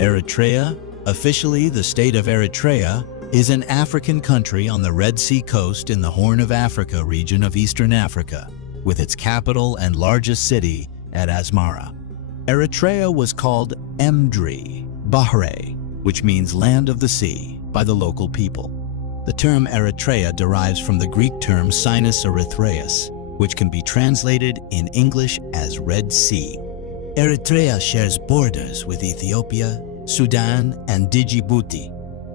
Eritrea, officially the state of Eritrea, is an African country on the Red Sea coast in the Horn of Africa region of Eastern Africa, with its capital and largest city at Asmara. Eritrea was called Emdri Bahre, which means land of the sea, by the local people. The term Eritrea derives from the Greek term Sinus Erythraeus, which can be translated in English as Red Sea. Eritrea shares borders with Ethiopia, Sudan, and Djibouti.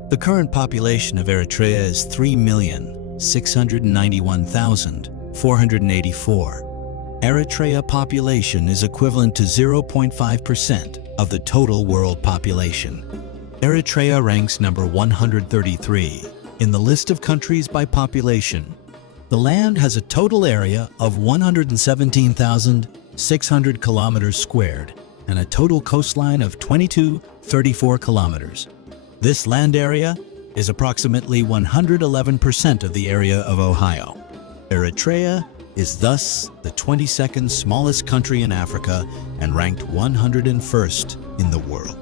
The current population of Eritrea is 3,691,484. Eritrea population is equivalent to 0.5% of the total world population. Eritrea ranks number 133 in the list of countries by population. The land has a total area of 117,600 kilometers squared and a total coastline of 2234 kilometers. This land area is approximately 111% of the area of Ohio. Eritrea is thus the 22nd smallest country in Africa and ranked 101st in the world.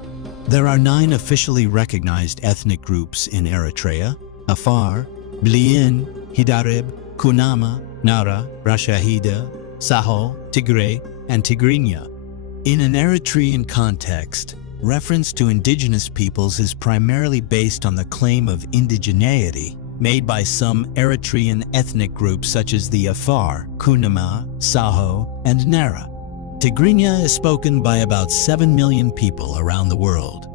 There are 9 officially recognized ethnic groups in Eritrea: Afar, Blin, Hidareb, Kunama, Nara, Rashahida, Saho, Tigray, and Tigrinya. In an Eritrean context, reference to indigenous peoples is primarily based on the claim of indigeneity made by some Eritrean ethnic groups such as the Afar, Kunama, Saho, and Nara. Tigrinya is spoken by about 7 million people around the world.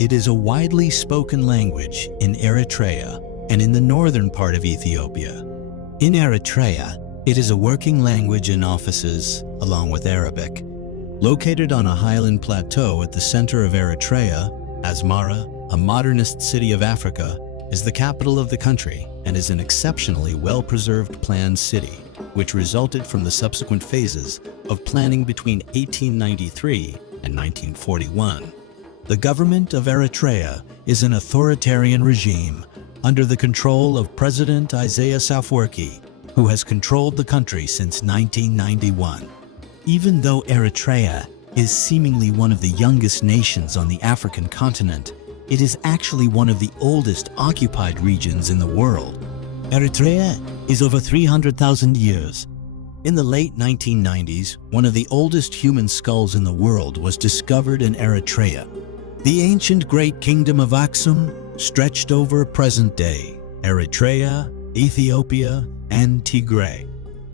It is a widely spoken language in Eritrea and in the northern part of Ethiopia. In Eritrea, it is a working language in offices, along with Arabic. Located on a highland plateau at the center of Eritrea, Asmara, a modernist city of Africa, is the capital of the country and is an exceptionally well-preserved planned city, which resulted from the subsequent phases of planning between 1893 and 1941. The government of Eritrea is an authoritarian regime under the control of President Isaias Afwerki, who has controlled the country since 1991. Even though Eritrea is seemingly one of the youngest nations on the African continent, it is actually one of the oldest occupied regions in the world. Eritrea is over 300,000 years. In the late 1990s, one of the oldest human skulls in the world was discovered in Eritrea. The ancient Great Kingdom of Aksum stretched over present-day Eritrea, Ethiopia, and Tigray.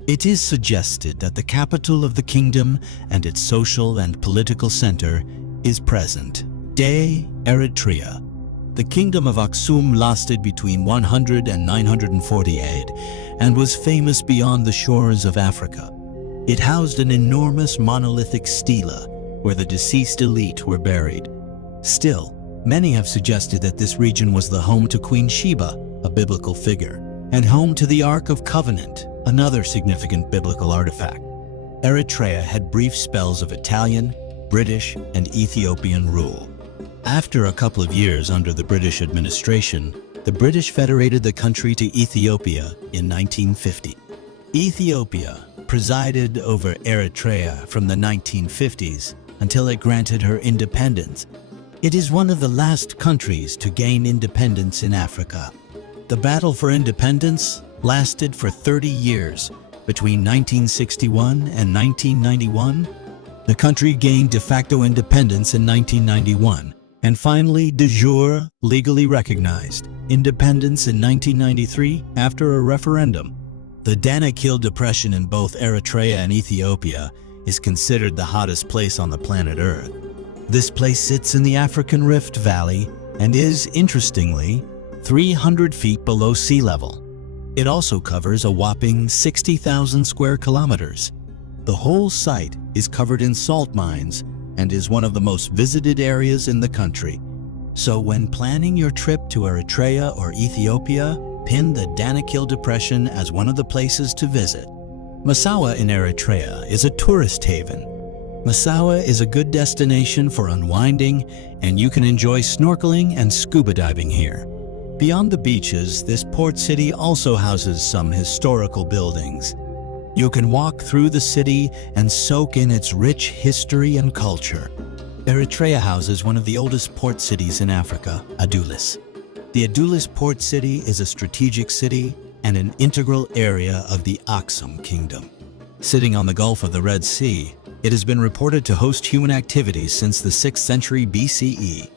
It is suggested that the capital of the kingdom and its social and political center is present-day Eritrea. The kingdom of Aksum lasted between 100 and 948 and was famous beyond the shores of Africa. It housed an enormous monolithic stela where the deceased elite were buried. Still, many have suggested that this region was the home to Queen Sheba, a biblical figure, and home to the Ark of Covenant, another significant biblical artifact. Eritrea had brief spells of Italian, British, and Ethiopian rule. After a couple of years under the British administration, the British federated the country to Ethiopia in 1950. Ethiopia presided over Eritrea from the 1950s until it granted her independence. It is one of the last countries to gain independence in Africa. The battle for independence lasted for 30 years. Between 1961 and 1991, the country gained de facto independence in 1991, and finally de jure legally recognized independence in 1993 after a referendum. The Danakil Depression in both Eritrea and Ethiopia is considered the hottest place on the planet Earth. This place sits in the African Rift Valley and is, interestingly, 300 feet below sea level. It also covers a whopping 60,000 square kilometers. The whole site is covered in salt mines and is one of the most visited areas in the country. So when planning your trip to Eritrea or Ethiopia, pin the Danakil Depression as one of the places to visit. Massawa in Eritrea is a tourist haven. Massawa is a good destination for unwinding, and you can enjoy snorkeling and scuba diving here. Beyond the beaches, this port city also houses some historical buildings. You can walk through the city and soak in its rich history and culture. Eritrea houses one of the oldest port cities in Africa, Adulis. The Adulis port city is a strategic city and an integral area of the Aksum Kingdom. Sitting on the Gulf of the Red Sea, it has been reported to host human activities since the 6th century BCE.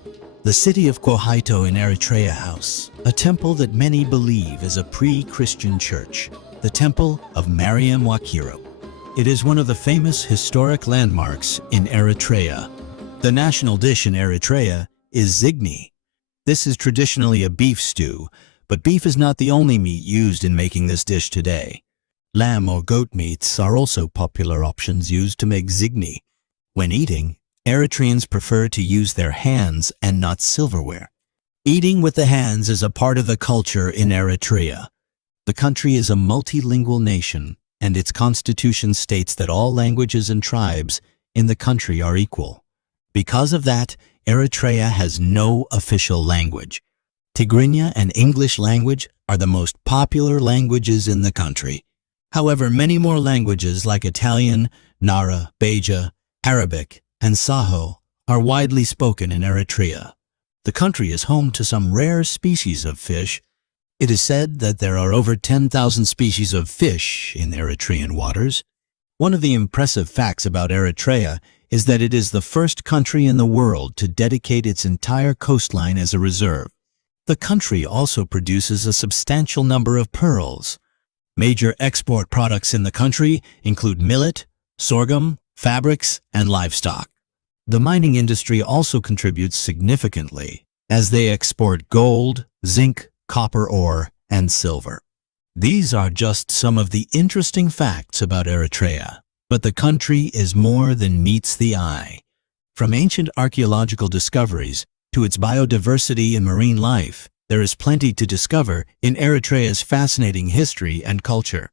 The city of Kohaito in Eritrea house, a temple that many believe is a pre-Christian church, the Temple of Mariam Wakiro. It is one of the famous historic landmarks in Eritrea. The national dish in Eritrea is zigni. This is traditionally a beef stew, but beef is not the only meat used in making this dish today. Lamb or goat meats are also popular options used to make zigni. When eating, Eritreans prefer to use their hands and not silverware. Eating with the hands is a part of the culture in Eritrea. The country is a multilingual nation, and its constitution states that all languages and tribes in the country are equal. Because of that, Eritrea has no official language. Tigrinya and English language are the most popular languages in the country. However, many more languages like Italian, Nara, Beja, Arabic, and Saho are widely spoken in Eritrea. The country is home to some rare species of fish. It is said that there are over 10,000 species of fish in Eritrean waters. One of the impressive facts about Eritrea is that it is the first country in the world to dedicate its entire coastline as a reserve. The country also produces a substantial number of pearls. Major export products in the country include millet, sorghum, fabrics, and livestock. The mining industry also contributes significantly, as they export gold, zinc, copper ore, and silver. These are just some of the interesting facts about Eritrea, but the country is more than meets the eye. From ancient archaeological discoveries to its biodiversity and marine life, there is plenty to discover in Eritrea's fascinating history and culture.